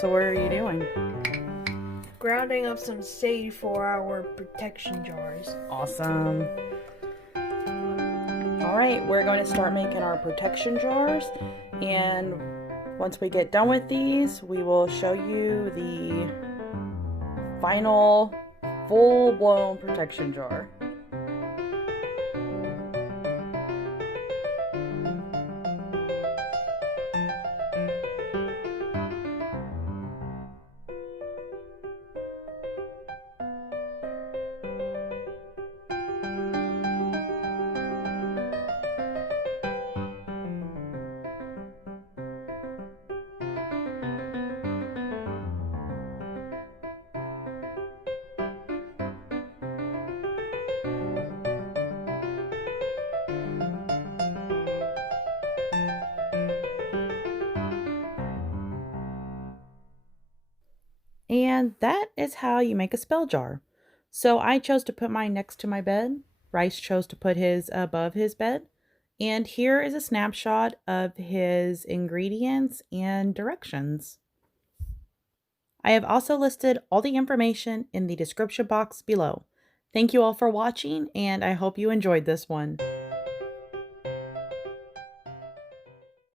So what are you doing? Grounding up some sage for our protection jars. Awesome. Alright, we're going to start making our protection jars, and once we get done with these, we will show you the final full-blown protection jar. And that is how you make a spell jar. So I chose to put mine next to my bed. Rice chose to put his above his bed. And here is a snapshot of his ingredients and directions. I have also listed all the information in the description box below. Thank you all for watching, and I hope you enjoyed this one.